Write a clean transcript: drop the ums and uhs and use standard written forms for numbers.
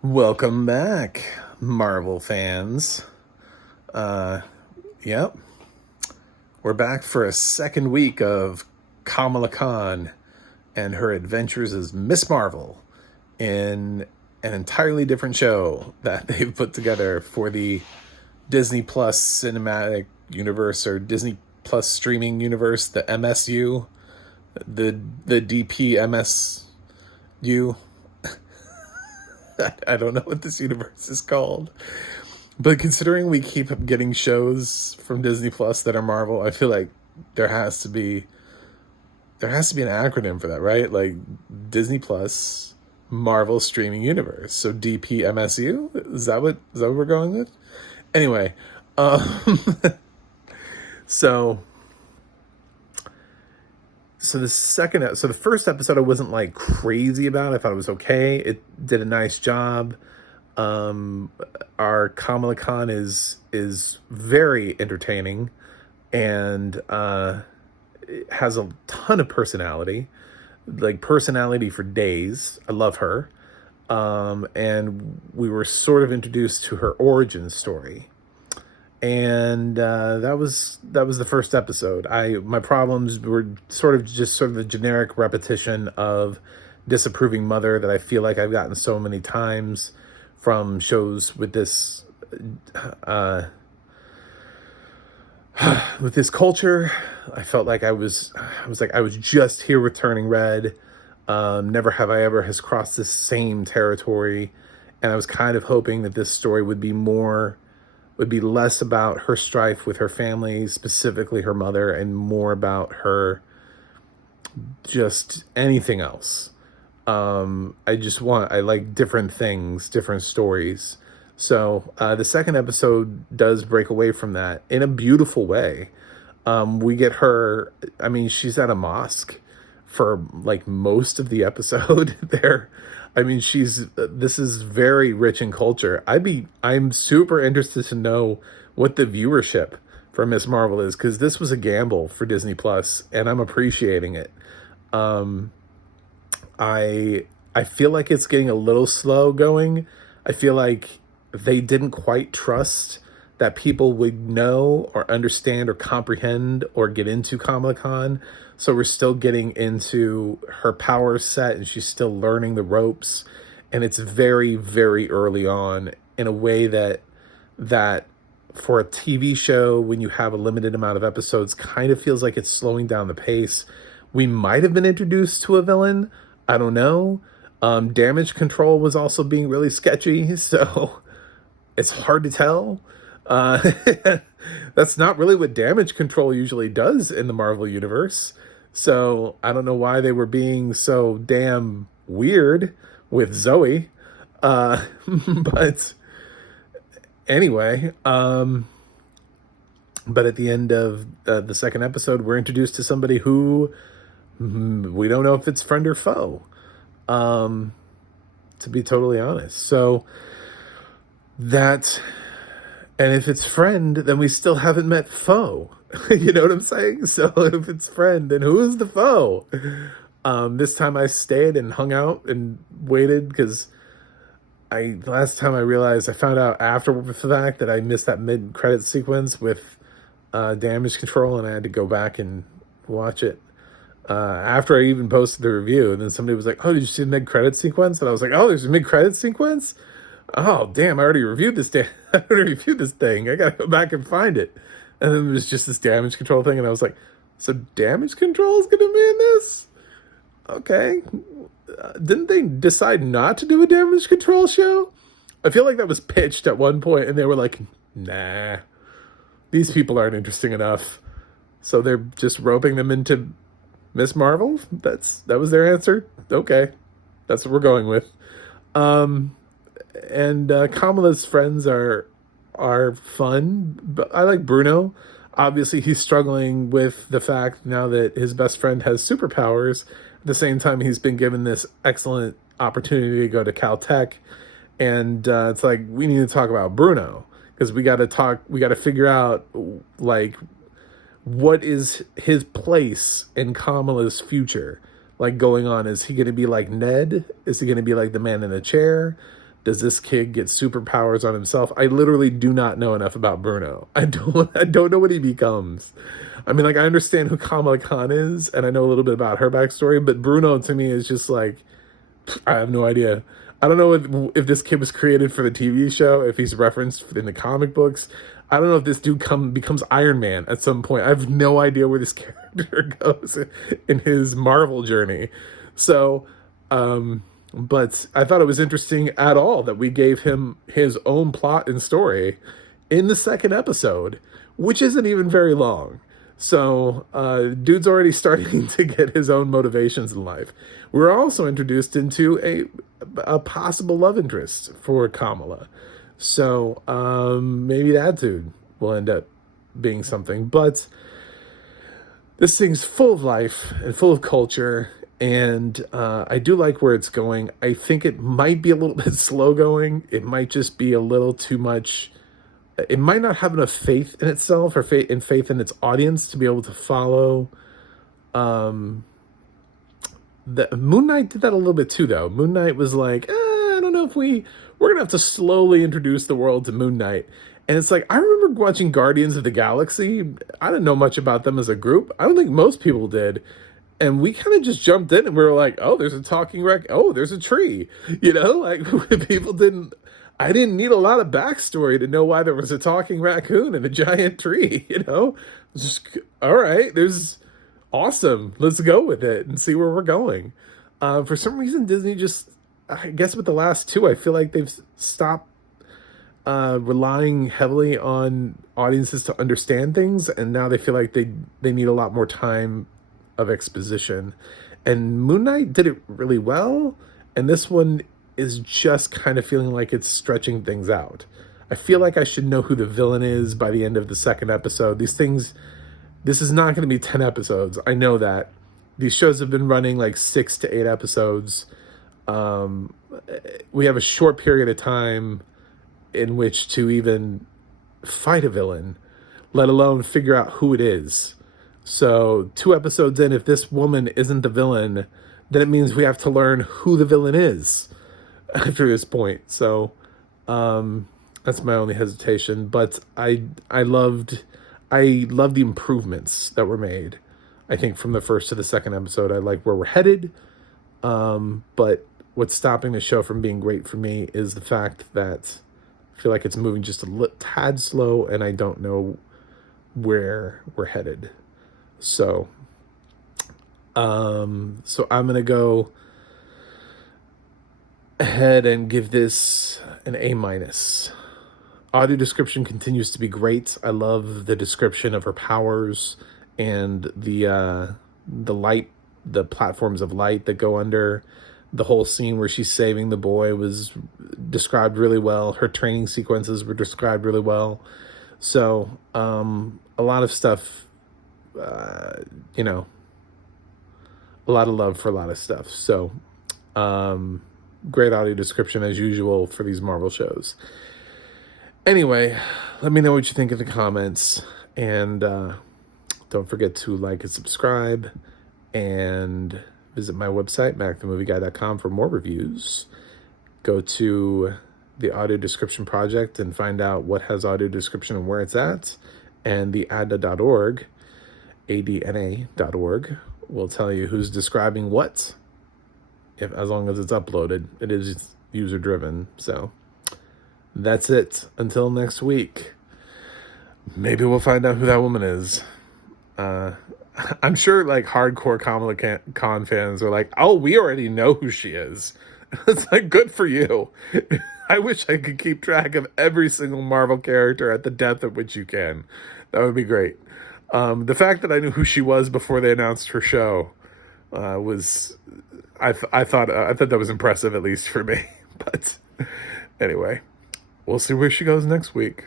Welcome back, Marvel fans. Yep, we're back for a second week of Kamala Khan and her adventures as Miss Marvel in an entirely different show that they've put together for the Disney Plus cinematic universe or Disney Plus streaming universe, the MSU, the DPMSU. I don't know what this universe is called. But considering we keep getting shows from Disney Plus that are Marvel, I feel like there has to be an acronym for that, right? Like Disney Plus Marvel Streaming Universe. So DPMSU? Is that what we're going with? Anyway, um so the first episode I wasn't like crazy about. I thought it was okay. It did a nice job. Our Kamala Khan is very entertaining and has a ton of personality, like personality for days. I love her. And we were sort of introduced to her origin story, and that was the first episode. My problems were sort of the generic repetition of disapproving mother that I feel like I've gotten so many times from shows with this with this culture. I felt like I was just here with Turning Red. Never Have I Ever has crossed this same territory, and I was kind of hoping that this story would be less about her strife with her family, specifically her mother, and more about just anything else. I like different things, different stories. So the second episode does break away from that in a beautiful way. We get her, I mean, she's at a mosque for like most of the episode there. I mean, this is very rich in culture. I'm super interested to know what the viewership for Miss Marvel is, because this was a gamble for Disney Plus, and I'm appreciating it. I feel like it's getting a little slow going. I feel like they didn't quite trust that people would know or understand or comprehend or get into Kamala Khan. So we're still getting into her power set, and she's still learning the ropes. And it's very, very early on, in a way that for a TV show, when you have a limited amount of episodes, kind of feels like it's slowing down the pace. We might have been introduced to a villain. I don't know. Damage control was also being really sketchy, so it's hard to tell. That's not really what damage control usually does in the Marvel universe. So I don't know why they were being so damn weird with Zoe. But anyway, but at the end of the second episode, we're introduced to somebody who we don't know if it's friend or foe, to be totally honest. So that, and if it's friend, then we still haven't met foe. You know what I'm saying? So if it's friend, then who is the foe? This time I stayed and hung out and waited, because last time I found out after the fact that I missed that mid-credit sequence with damage control, and I had to go back and watch it after I even posted the review. And then somebody was like, "Oh, did you see the mid-credit sequence?" And I was like, "Oh, there's a mid-credit sequence? Oh, damn, I already reviewed this I already reviewed this thing. I gotta go back and find it." And then there's just this damage control thing, and I was like, "So damage control is gonna be in this? Okay." Didn't they decide not to do a damage control show? I feel like that was pitched at one point, and they were like, "Nah, these people aren't interesting enough." So they're just roping them into Miss Marvel? That was their answer? Okay. That's what we're going with. And Kamala's friends are fun, but I like Bruno. Obviously, he's struggling with the fact now that his best friend has superpowers. At the same time, he's been given this excellent opportunity to go to Caltech, and it's like, we need to talk about Bruno, because we got to figure out, like, what is his place in Kamala's future, like, going on. Is he going to be like Ned? Is he going to be like the man in the chair? Does this kid get superpowers on himself? I literally do not know enough about Bruno. I don't know what he becomes. I mean, like, I understand who Kamala Khan is, and I know a little bit about her backstory, but Bruno to me is just like, I have no idea. I don't know if this kid was created for the TV show, if he's referenced in the comic books. I don't know if this dude becomes Iron Man at some point. I have no idea where this character goes in his Marvel journey. So, but I thought it was interesting at all that we gave him his own plot and story in the second episode, which isn't even very long. So, dude's already starting to get his own motivations in life. We're also introduced into a possible love interest for Kamala. So, maybe that dude will end up being something. But this thing's full of life and full of culture, and I do like where it's going. I think it might be a little bit slow going. It might just be a little too much. It might not have enough faith in itself or faith in its audience to be able to follow. The Moon Knight did that a little bit too, though. Moon Knight was like, I don't know if we're gonna have to slowly introduce the world to Moon Knight. And it's like, I remember watching Guardians of the Galaxy. I didn't know much about them as a group. I don't think most people did. And we kind of just jumped in and we were like, oh, there's a talking wreck. Oh, there's a tree. Like people didn't. I didn't need a lot of backstory to know why there was a talking raccoon and a giant tree, Just, all right, there's awesome. Let's go with it and see where we're going. For some reason, Disney just, I guess with the last two, I feel like they've stopped relying heavily on audiences to understand things. And now they feel like they need a lot more time of exposition. And Moon Knight did it really well. And this one is just kind of feeling like it's stretching things out. I feel like I should know who the villain is by the end of the second episode. This is not going to be 10 episodes. I know that. These shows have been running like 6 to 8 episodes. We have a short period of time in which to even fight a villain, let alone figure out who it is. So 2 episodes in, if this woman isn't the villain, then it means we have to learn who the villain is after this point. So that's my only hesitation. But I loved the improvements that were made. I think from the first to the second episode, I like where we're headed. But what's stopping the show from being great for me is the fact that I feel like it's moving just a tad slow, and I don't know where we're headed. So I'm gonna go ahead and give this an A-. Audio description continues to be great. I love the description of her powers and the light, the platforms of light that go under. The whole scene where she's saving the boy was described really well. Her training sequences were described really well. So a lot of stuff, a lot of love for a lot of stuff. So great audio description as usual for these Marvel shows. Anyway, let me know what you think in the comments, and don't forget to like and subscribe, and visit my website, MacTheMovieGuy.com, for more reviews. Go to the audio description project and find out what has audio description and where it's at, and the adna.org, adna.org, will tell you who's describing what, as long as it's uploaded. It is user driven. So that's it. Until next week. Maybe we'll find out who that woman is. I'm sure like hardcore Kamala Khan fans are like, oh, we already know who she is. It's like, good for you. I wish I could keep track of every single Marvel character at the depth at which you can. That would be great. The fact that I knew who she was before they announced her show was, I thought that was impressive, at least for me. But anyway, we'll see where she goes next week.